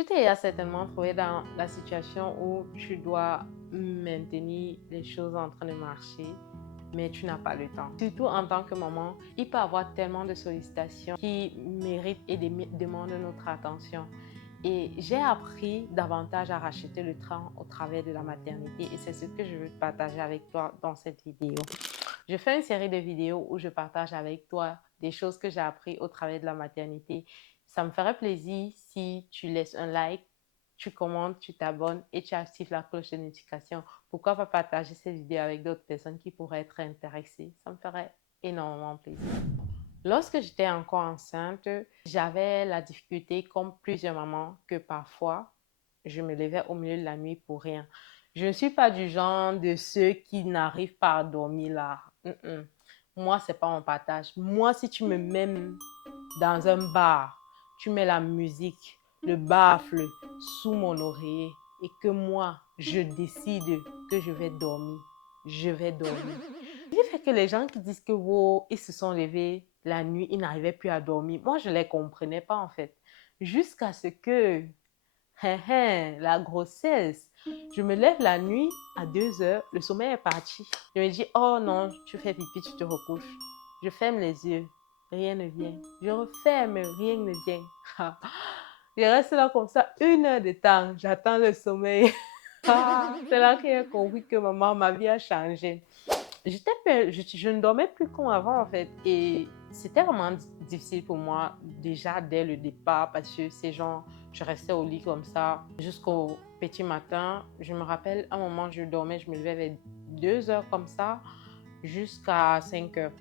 Tu t'es certainement trouvé dans la situation où tu dois maintenir les choses en train de marcher, mais tu n'as pas le temps. Surtout en tant que maman, il peut y avoir tellement de sollicitations qui méritent et demandent notre attention. Et j'ai appris davantage à racheter le temps au travers de la maternité et c'est ce que je veux partager avec toi dans cette vidéo. Je fais une série de vidéos où je partage avec toi des choses que j'ai apprises au travers de la maternité. Ça me ferait plaisir si tu laisses un like, tu commentes, tu t'abonnes et tu actives la cloche de notification. Pourquoi pas partager cette vidéo avec d'autres personnes qui pourraient être intéressées? Ça me ferait énormément plaisir. Lorsque j'étais encore enceinte, j'avais la difficulté, comme plusieurs mamans, que parfois, je me levais au milieu de la nuit pour rien. Je ne suis pas du genre de ceux qui n'arrivent pas à dormir là. Moi, ce n'est pas mon partage. Moi, si tu me mets dans un bar, tu mets la musique, le baffle sous mon oreiller et que moi, je décide que je vais dormir, je vais dormir. Ce qui fait que les gens qui disent que wow, ils se sont levés la nuit, ils n'arrivaient plus à dormir, moi, je ne les comprenais pas en fait. Jusqu'à ce que la grossesse. Je me lève la nuit à 2 heures, le sommeil est parti. Je me dis, oh non, tu fais pipi, tu te recouches. Je ferme les yeux, rien ne vient. Je referme, rien ne vient. Je reste là comme ça 1 heure de temps, j'attends le sommeil. C'est là que j'ai compris que maman, ma vie a changé. Je ne dormais plus comme avant en fait et c'était vraiment difficile pour moi déjà dès le départ parce que c'est genre je restais au lit comme ça jusqu'au petit matin. Je me rappelle un moment je dormais, je me levais vers 2 heures comme ça jusqu'à 5 heures.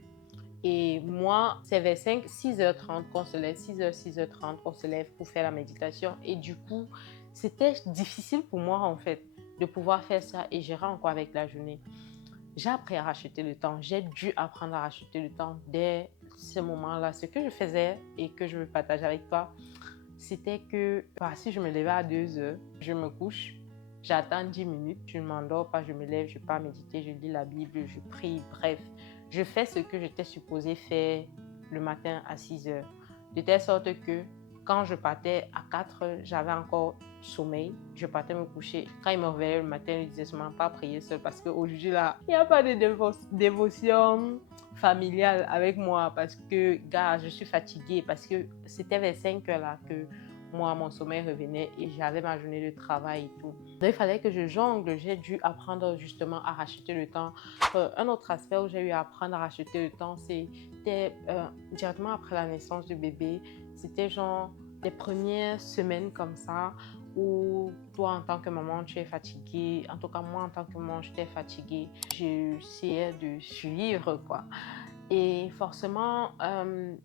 Et moi, c'est vers 6h30 qu'on se lève, 6h, 6h30 qu'on se lève pour faire la méditation. Et du coup, c'était difficile pour moi en fait de pouvoir faire ça et gérer encore avec la journée. J'ai appris à racheter le temps. J'ai dû apprendre à racheter le temps dès ce moment-là. Ce que je faisais et que je veux partager avec toi, c'était que si je me levais à 2 heures, je me couche, j'attends 10 minutes, je ne m'endors pas, je me lève, je pars méditer, je lis la Bible, je prie, bref. Je fais ce que j'étais supposée faire le matin à 6 heures. De telle sorte que quand je partais à 4 heures, j'avais encore sommeil, je partais me coucher. Quand il me réveillait le matin, il disait seulement pas prier seul parce qu'aujourd'hui là, il n'y a pas de dévotion familiale avec moi parce que, gars, je suis fatiguée parce que c'était vers 5 heures là que moi, mon sommeil revenait et j'avais ma journée de travail et tout. Donc, il fallait que je jongle. J'ai dû apprendre justement à racheter le temps. Un autre aspect où j'ai eu à apprendre à racheter le temps, c'était directement après la naissance du bébé. C'était genre les premières semaines comme ça où toi en tant que maman tu es fatiguée, en tout cas moi en tant que maman j'étais fatiguée, j'essayais de suivre quoi. Et forcément,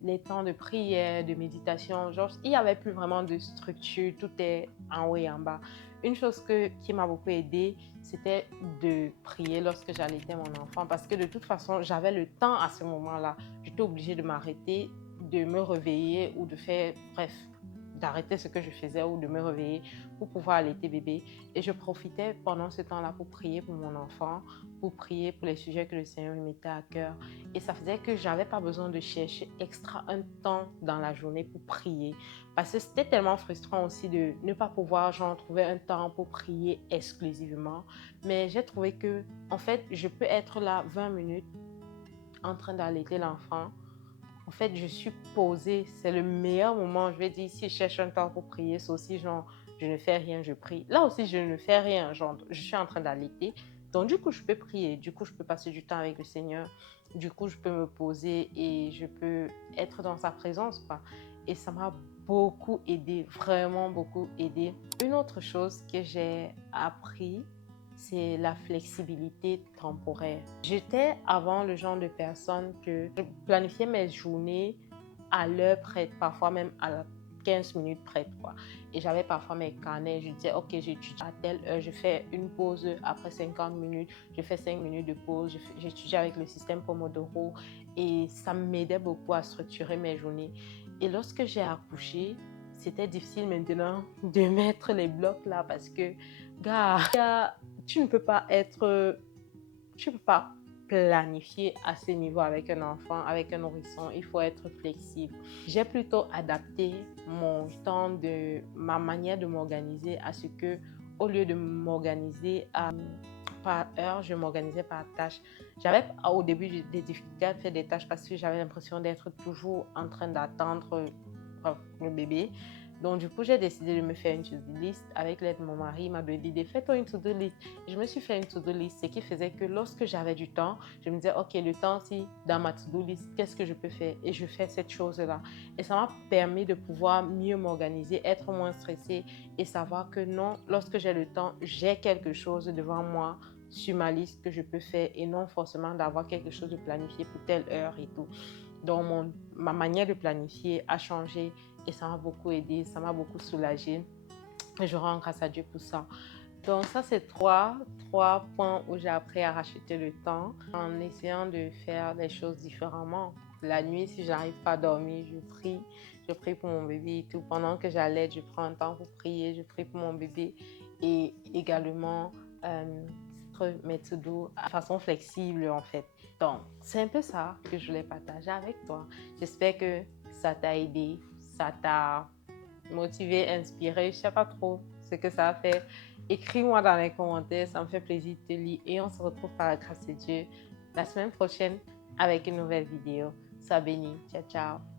les temps de prière, de méditation, genre, il n'y avait plus vraiment de structure, tout est en haut et en bas. Une chose qui m'a beaucoup aidée, c'était de prier lorsque j'allaitais mon enfant parce que de toute façon, j'avais le temps à ce moment-là. J'étais obligée de m'arrêter, de me réveiller ou de faire, bref, d'arrêter ce que je faisais ou de me réveiller pour pouvoir allaiter bébé. Et je profitais pendant ce temps-là pour prier pour mon enfant, pour prier pour les sujets que le Seigneur me mettait à cœur. Et ça faisait que je n'avais pas besoin de chercher extra un temps dans la journée pour prier. Parce que c'était tellement frustrant aussi de ne pas pouvoir genre, trouver un temps pour prier exclusivement. Mais j'ai trouvé que, en fait, je peux être là 20 minutes en train d'allaiter l'enfant. En fait, je suis posée. C'est le meilleur moment. Je vais dire, si je cherche un temps pour prier, c'est aussi genre, je ne fais rien, je prie. Là aussi, je ne fais rien. Genre, je suis en train d'allaiter. Donc, du coup, je peux prier. Du coup, je peux passer du temps avec le Seigneur. Du coup, je peux me poser et je peux être dans sa présence, quoi. Et ça m'a beaucoup aidé, vraiment beaucoup aidé. Une autre chose que j'ai appris, c'est la flexibilité temporaire. J'étais avant le genre de personne que je planifiais mes journées à l'heure près, parfois même à 15 minutes près, quoi. Et j'avais parfois mes carnets, je disais, ok, j'étudie à telle heure, je fais une pause après 50 minutes, je fais 5 minutes de pause, j'étudie avec le système Pomodoro et ça m'aidait beaucoup à structurer mes journées. Et lorsque j'ai accouché, c'était difficile maintenant de mettre les blocs là parce que, gars, tu ne peux pas être... Tu peux pas. planifier à ce niveau avec un enfant, avec un nourrisson. Il faut être flexible. J'ai plutôt adapté mon temps, ma manière de m'organiser à ce que, au lieu de m'organiser par heure, je m'organisais par tâche. J'avais au début des difficultés à faire des tâches parce que j'avais l'impression d'être toujours en train d'attendre le bébé. Donc, du coup, j'ai décidé de me faire une to-do list avec l'aide de mon mari. Il m'a donné l'idée, fais-toi une to-do list. Et je me suis fait une to-do list, ce qui faisait que lorsque j'avais du temps, je me disais, OK, le temps, si dans ma to-do list, qu'est-ce que je peux faire? Et je fais cette chose-là. Et ça m'a permis de pouvoir mieux m'organiser, être moins stressée et savoir que non, lorsque j'ai le temps, j'ai quelque chose devant moi sur ma liste que je peux faire et non forcément d'avoir quelque chose de planifié pour telle heure et tout. Donc, ma manière de planifier a changé et ça m'a beaucoup aidé, ça m'a beaucoup soulagée. Et je rends grâce à Dieu pour ça. Donc, ça, c'est trois points où j'ai appris à racheter le temps en essayant de faire les choses différemment. La nuit, si je n'arrive pas à dormir, je prie pour mon bébé et tout. Pendant que j'allais, je prends un temps pour prier, je prie pour mon bébé et également mes to-do de façon flexible en fait. Donc, c'est un peu ça que je voulais partager avec toi. J'espère que ça t'a aidé, ça t'a motivé, inspiré. Je ne sais pas trop ce que ça a fait. Écris-moi dans les commentaires, ça me fait plaisir de te lire. Et on se retrouve par la grâce de Dieu la semaine prochaine avec une nouvelle vidéo. Sois béni. Ciao, ciao.